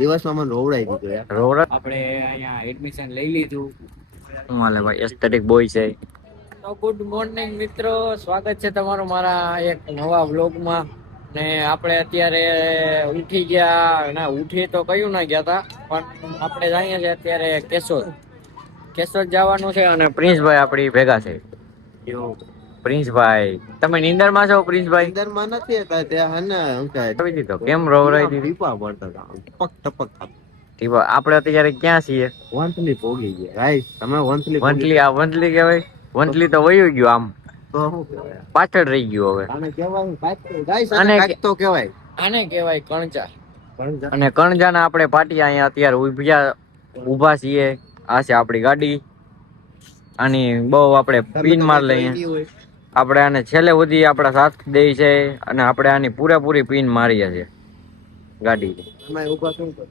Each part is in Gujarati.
દિવસમાં મને રોવડાઈ દીધું યાર. રોડ આપણે અહીંયા એડમિશન લઈ લીધું. હું હાલે ભાઈ એસ્થેટિક બોય છે. તો ગુડ મોર્નિંગ મિત્રો, સ્વાગત છે તમારું મારા એક નવા વ્લોગમાં. ને આપણે અત્યારે ઉઠી ગયા, ના ઉઠી તો કયું ના ગયા હતા, પણ આપણે જઈએ છીએ અત્યારે કેશોદ જવાનું છે. અને પ્રિન્સભાઈ આપણી ભેગા છે. પ્રિન્સભાઈ તમે નીંદરમાં છો? પ્રિન્સભાઈ અંદરમાં નથી હતા ત્યાં હે ને શું કહે આવી દીધો કેમ રોવરાઈ દીધી? ટીપા પડતા હતા ટપક ટપક થતા. ટીપા આપણે અત્યારે ક્યાં છીએ? વંથલી પોગી ગયા ગાઈસ. તમે વંથલી વંથલી, આ વંથલી કહેવાય? વંથલી તો વયું ગયું, આમ તો શું કહેવાય? પાછળ રહી ગયું હવે. આને કહેવાય કાચતો ગાઈસ. આને આને કાચતો કહેવાય. આને કહેવાય કણચા. અને કણજાના આપણે પાટિયા અહીંયા અત્યારે ઊભા છીએ. આ છે આપણી ગાડી. આની બહુ આપણે પિન માર લઈએ. આપણે આને છેલ્લે સુધી આપણા સાથ દે છે અને આપણે આની પૂરેપૂરી પિન મારીએ છીએ ગાડી. તમે ઊભા શું કરો?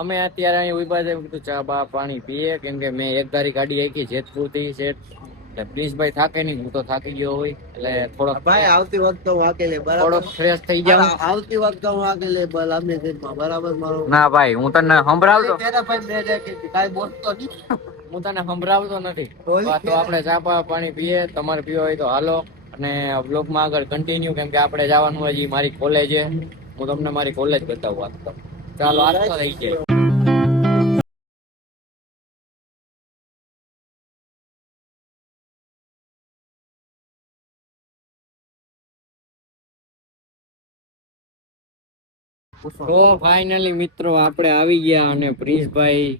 અમે અત્યારે અહીં ઉભા છે, કીધું ચા બા પાણી પીએ, કેમ કે મેં એક ધારી ગાડી આખી જેતપુર થી છે. એટલે પ્લીઝભાઈ થાકે નહીં, હું તો થાકી ગયો હોય એટલે થોડોક ભાઈ આવતી વખતે હું આકેલે બરાબર થોડોક ફ્રેશ થઈ જાઉં. આવતી વખતે હું આકેલે બરાબર બરાબર મારો ના ભાઈ, હું તને સંભળાવતો. તેરા ભાઈ બે જાય કાઈ બોલતો નહીં. હું તને સંભળાવતો નથી. તો આપણે ચા પાણી પીએ, તમારે પીવો હોય તો હાલો. અને બ્લોગમાં આગળ કન્ટિન્યુ, કેમ કે આપણે જવાનું હજી મારી કોલેજ. હું તમને મારી કોલેજ બતાવું આપતો. ચાલો આ તો થઈ જાય. તો ફાઇનલી મિત્રો આપણે આવી ગયા. અને પ્રિન્સભાઈ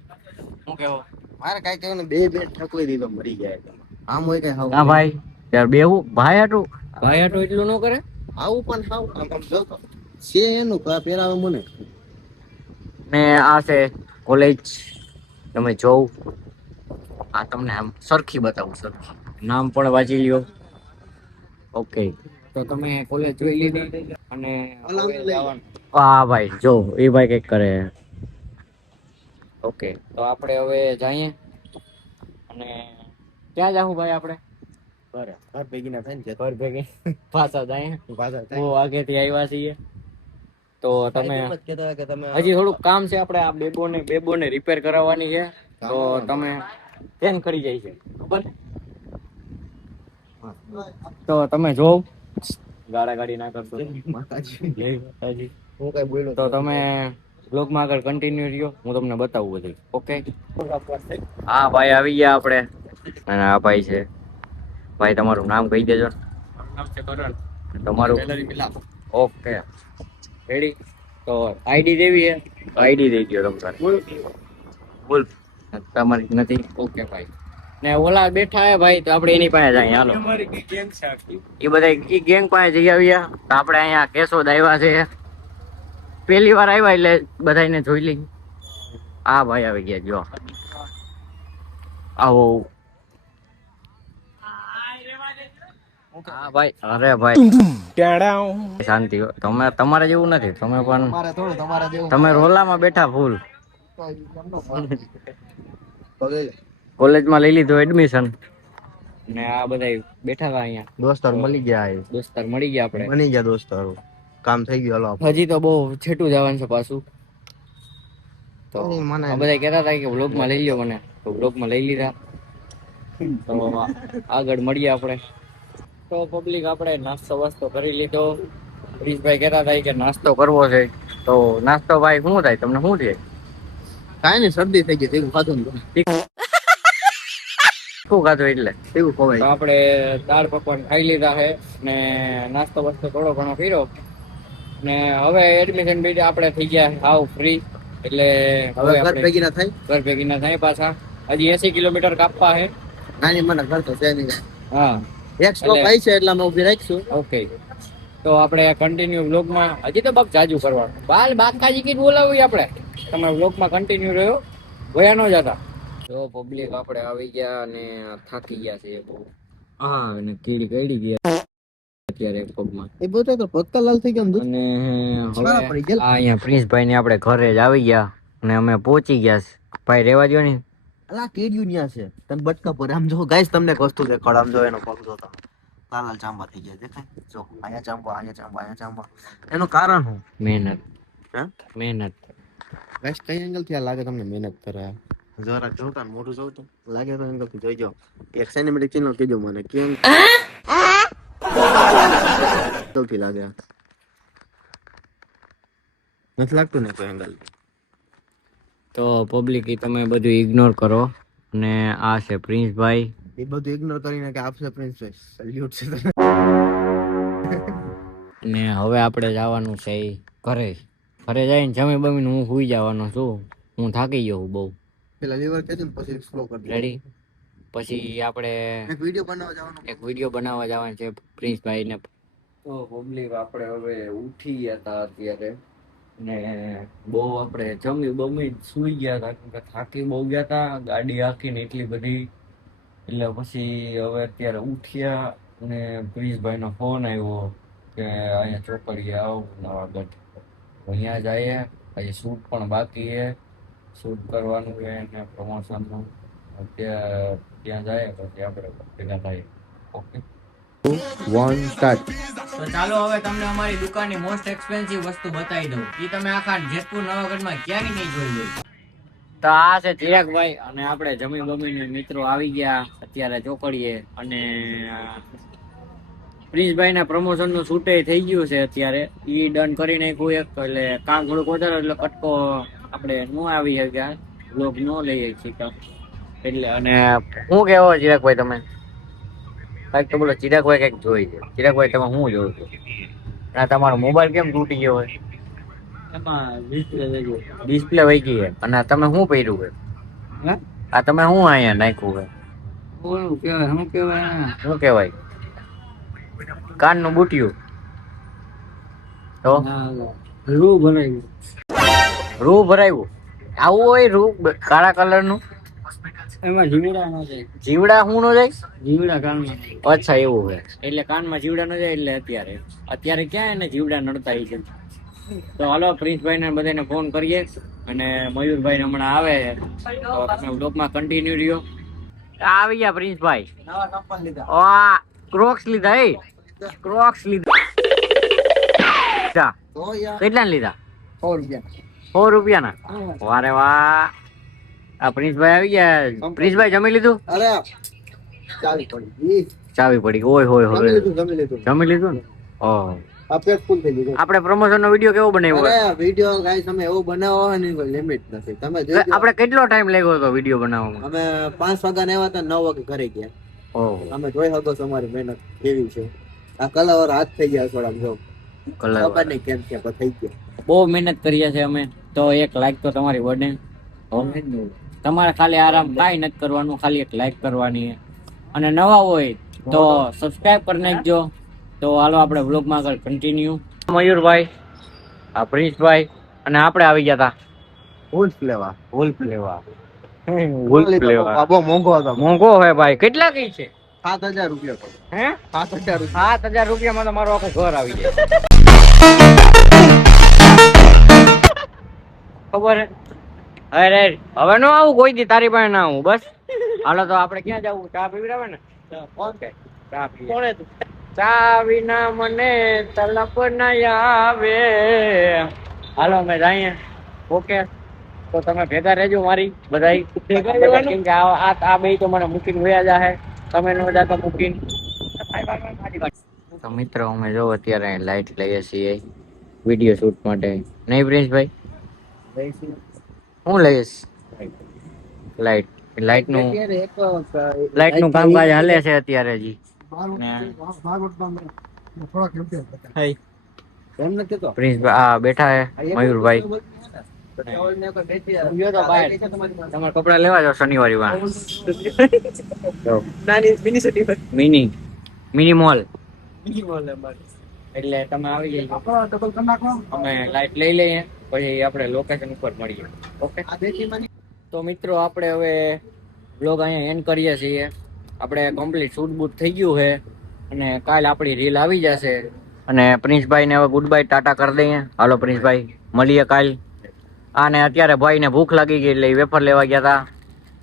શું કેવો? મારે કાઈ કહેવાનું બે ઠકવી દીધો મરી ગયા. આમ હોય કે હા ભાઈ, યાર બેહું ભાઈ હાટું. ભાઈ આટો એટલું ન કરે. આવું પણ હાવ આમ જો તો છે એનું પહેરાવે મને. ને આ છે કોલેજ. તમે જોવ, આ તમને આમ સરખી બતાવું, સરખી નામ પણ વાંચી લ્યો. ઓકે, તો તમે કોલેજ જોઈ લીધી અને હવે જવાનું. હા ભાઈ જો એ ભાઈ કઈક કરે. ઓકે, તો આપણે હવે જઈએ. અને ક્યાં જાવું ભાઈ આપણે? ઘર ભેગી ના થાય ને ઘર ભેગી પાછા જઈએ. પાછા બહુ આગેથી આવ્યા છીએ. તો તમે કહેતા કે તમે હજી થોડુંક કામ છે, આપણે આ બેબોને રિપેર કરાવવાની છે. તો તમે ચેન્જ કરી જાય છે ખબર? તો તમે જોવ, ગાડી ના કરશો. માતાજી હું કઈ બોલ્યો તો તમે બ્લોગમાં આગળ કન્ટિન્યુ રહ્યો, હું તમને બતાવું બધું. ઓકે, હા ભાઈ આવી ગયા આપણે. અને આ ભાઈ છે. ભાઈ તમારું નામ કહી દેજો. તમારું? Okay ready. તો આઈડી દેવી છે. આઈડી દઈ દો તમારે. બોલ. તમારી નથી? ઓકે ભાઈ. ને ઓલા બેઠા હે ભાઈ, તો આપણે એની પાસે જઈએ. હાલો, એ બધા એ ગેંગ પાસે જઈ આવ્યા. તો આપણે અહીંયા કેશોદ આવ્યા છે. પહેલી વાર આવ્યા એટલે બધાને જોઈ લઈ. હા ભાઈ આવી ગયા, જો આવો. હા ભાઈ, અરે ભાઈ શાંતિ. તમે તમારે જેવું નથી. તમે પણ તમે રોલામાં બેઠા ફૂલ. કોલેજમાં લઈ લીધું એડમિશન. ને આ બધા બેઠા હતા અહીંયા. દોસ્તાર મળી ગયા. દોસ્તાર મળી ગયા આપણે. બની ગયા દોસ્તારો. કામ થઈ ગયું. હાલો હજી તો બહુ છેટું જવાનું છે પાછું. તો મને આ બધા કહેતા હતા કે વ્લોગમાં લઈ લ્યો મને, તો વ્લોગમાં લઈ લીધા. તો આગળ મળીએ આપણે. તો પબ્લિક આપણે નાસ્તો વાસ્તો કરી લીધો. પ્રિન્સભાઈ કહેતા હતા કે નાસ્તો કરવો છે. તો નાસ્તો ભાઈ શું થાય? તમને શું થાય? કાઈ નહીં, શરદી થઈ ગઈ. તેવું ખાધું ને શું ખાધું એટલે તેવું તો ખવાય. આપણે દાળ પકવાન ખાઈ લીધા છે. ને નાસ્તો વાસ્તો થોડો ઘણો કર્યો. ને હવે એડમિશન બીજે આપણે થઈ ગયા હાવ ફ્રી. એટલે હવે ઘર ભેગી ના થાય. ઘર ભેગી ના થાય પાછા. હજી 80 કિલોમીટર કાપવા છે. નાની મને ઘર તો છે નહીં. હા, એક સ્ટોપ આવી છે એટલે અમે ઉભી રાખીશું. ઓકે. તો આપણે કન્ટિન્યુ વ્લોગમાં હજી તો બક જાજુ કરવાનું. બાકાજી કીટ બોલાવી આપણે. તમે વ્લોગમાં કન્ટિન્યુ રહ્યો, વયા ન જતા. તો પબ્લિક આપણે આવી ગયા અને થાકી ગયા છે બહુ. હા, અને કીડી કઈડી ગયા અત્યારે પગમાં. એ બોલતો તો ભક્તલાલ થઈ ગયો. અને છોરા પડી ગયા. આ અહીંયા પ્રિન્સભાઈ ને આપણે ઘરે જ આવી ગયા અને અમે પહોંચી ગયા છે. ભાઈ રેવા દો ને. અલા કેડિયું ન્યા છે. તમે બટકા પર આમ જો ગાઈસ, તમને એક વસ્તુ દેખાડ. આમ જો એનો પગ જો તમે. લાલ ચાંબા થઈ ગયા દેખાય. જો અહીંયા ચાંબા, અહીંયા ચાંબા, અહીંયા ચાંબા. એનું કારણ શું? મહેનત. હે? મહેનત. ગાઈસ કઈ એંગલ થી આ લાગે તમને મહેનત કરે જરા જોતા ને મોઢું જોતું લાગે તો એંગલ થી જોઈજો એક સેન્ટીમીટર ચિહ્ન કીધું મને કેમ એંગલ થી લાગે નથી લાગતું ને કોઈ એંગલ તો પબ્લિક તમે બધું ઇગ્નોર કરો અને આ છે પ્રિન્સભાઈ. એ બધું ઇગ્નોર કરીને કે આપશે પ્રિન્સ સલ્યુટ છે તને. ને હવે આપણે જવાનું છે ઘરે. ઘરે જઈને જમી બમીને હું સુઈ જવાનો છું. હું થાકી ગયો બહુ. પેલા લીવર કેજો ને પછી સ્લો કરી દે. રેડી? પછી આપણે એક વિડિયો બનાવવા જવાનું એક વિડીયો બનાવવા જવાનું છે પ્રિન્સભાઈ ને. તો પબ્લિક આપણે હવે ઉઠી ગયા હતા અત્યારે ને બહુ આપણે જમી બમી સુઈ ગયા હતા કેમ કે થાકી બહુ ગયા હતા ગાડી આખીને એટલી બધી. એટલે પછી હવે અત્યારે ઉઠ્યા અને પ્રિન્સભાઈનો ફોન આવ્યો કે અહીંયા ચોકડીએ આવું નવાગઢ. અહીંયા જઈએ. હજી શૂટ પણ બાકી છે. શૂટ કરવાનું છે અને પ્રમોશનનું. ત્યાં જાય પછી આપણે ભેગા થાય. Okay, 1 start. તો ચાલો હવે તમને અમારી દુકાનની મોસ્ટ એક્સપેન્સિવ વસ્તુ બતાવી દઉં. એ તમે આખા જેતપુર નવાગઢમાં ક્યાંય નહીં જોઈ હોય. તો આ છે ચિરાગભાઈ અને આપણે જમી બમીને મિત્રો આવી ગયા અત્યારે ચોકડીએ અને પ્રિન્સભાઈ ના પ્રમોશન નું શૂટે થઈ ગયું છે અત્યારે. ઈ ડન કરી નાખ્યું એક એટલે કામ થોડુંક વધારે એટલે કટકો આપણે ન આવી શક્યા બ્લોગ ન લઈએ છીએ એટલે. અને શું કેવો ચિરાગભાઈ તમે કઈક તો બોલો. ચિરાગભાઈ કઈક જોઈ છે. ચિરાગભાઈ તમે શું જોઉં છો? આ તમારો મોબાઈલ કેમ તૂટી ગયો હોય? એમાં ડિસ્પ્લે વહી ગઈ છે અને તમે શું પહેર્યું છે? આ તમે શું અહીંયા નાખ્યું છે? શું કહેવાય? કાનનું બુટિયું. તો રૂ ભરાયું. રૂ ભરાયું આવું હોય? રૂ કાળા કલર નું એમાં જીવડા નો જાય. જીવડા શું નો જાય? જીવડા કાનમાં. અચ્છા એવું છે. એટલે કાનમાં જીવડા નો જાય એટલે અત્યારે ક્યાં એને જીવડા નડતા છે. તો હાલો પ્રિન્સભાઈ ને બધાને ફોન કરીએ અને મયુરભાઈ ને હમણાં આવે તો તમે બ્લોગમાં કન્ટિન્યુ રહ્યો. આવી ગયા પ્રિન્સભાઈ. નવા ચપ્પલ લીધા. ક્રોક્સ લીધા. ક્રોક્સ લીધા. તો યાર કેટલા લીધા? 100 રૂપિયા. 100 રૂપિયાના? વારે વાહ. આ પ્રિન્સભાઈ આવી ગયા. પ્રિન્સભાઈ જમી લીધું? અરે ચાવી પડી. ચાવી પડી. ઓય હોય હોય. જમી લીધું ને? ઓહ, આ પેટ ફૂલ થઈ ગયું. આપણે પ્રમોશન નો વિડીયો કેવો બનાવ્યો? અરે વિડિયો ગાઈસ તમે એવો બનાવો હોય ને કોઈ લિમિટ નથી. તમે જોજો. આપણે કેટલો ટાઈમ લાગ્યો હતો વિડીયો બનાવવામાં? અમે 5 વાગ્યા ને આવ્યા હતા 9 વાગે ઘરે ગયા. ઓહ, અમે જોઈ શકો છો અમારી મહેનત કેવી છે. આ કલર હાથ થઈ ગયા થોડા જો. કલર ખબર નહીં કેમ છે પણ થઈ ગયા. બહુ મહેનત કરીએ છે અમે. તો એક લાઈક તો તમારી વડે. તમારે ખાલી આરામ કાંઈ નથી કરવાનું, ખાલી એક લાઈક કરવાની છે. અને નવા હોય તો સબસ્ક્રાઇબ કરી નાખજો. તો હાલો આપણે વ્લોગમાં આગળ કન્ટિન્યુ. મયુરભાઈ, આ પ્રિન્સભાઈ અને આપણે આવી ગયા હતા વોલ્ફ લેવા. વોલ્ફ લેવા. બહુ મોંઘો હતો. મોંઘો હે ભાઈ. કેટલા કઈ છે? 7000 રૂપિયા પડે. હે? 7000 રૂપિયા. 7000 રૂપિયામાં તો મારું આખું ઘર આવી જાય. ખબર હે? અરે હવે નો આવું કોઈ દી તારી પાસે ના આવું. બસ હાલો તો આપણે ક્યાં જવું? ચા પીવડાવે ને? કોણ કે ચા પીવે? કોણે તું? ચા વિના મને તલપ ના આવે. હાલો અમે જઈએ. ઓકે, તો તમે ભેગા રહેજો મારી બધાય. કેમ કે આ બે તો મને મૂકીને વયા જાહે. તમે નો જાતો મૂકીને. તો મિત્રો અમે જો અત્યારે લાઈટ લઈએ છીએ વિડીયો શૂટ માટે. નહીં પ્રિન્સભાઈ? હું લઈશ લાઈટ. લાઈટ નું કામકાજ હાલે છે અત્યારે જી. પ્રિન્સભાઈ આ બેઠા હે મયુરભાઈ. તમારે કપડા લેવા જાવ શનિવારે મિની મોલ. એટલે તમે આવી જાય. અમે લાઈટ લઈ લઈએ પછી આપણે લોકેશન ઉપર મળીએ. ઓકે, તો મિત્રો આપણે હવે બ્લોગ અહીંયા એન્ડ કરીએ છીએ. આપણે કમ્પ્લીટ શૂટ બૂટ થઈ ગયું છે અને કાલ આપણી રીલ આવી જશે. અને પ્રિન્સભાઈ ને હવે ગુડ બાય ટાટા કરી દઈએ. હાલો પ્રિન્સભાઈ, મળીએ કાલ. અને અત્યારે ભાઈ ને ભૂખ લાગી ગઈ એટલે વેફર લેવા ગયા હતા.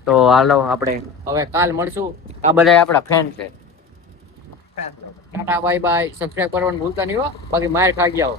તો હાલો આપણે હવે કાલ મળશું. આ બધા આપણા ફેન છે. Tata bye bye. સબસ્ક્રાઇબ કરવાનું ભૂલતા નહીં હો, બાકી માર ખાઈ ગયા હો.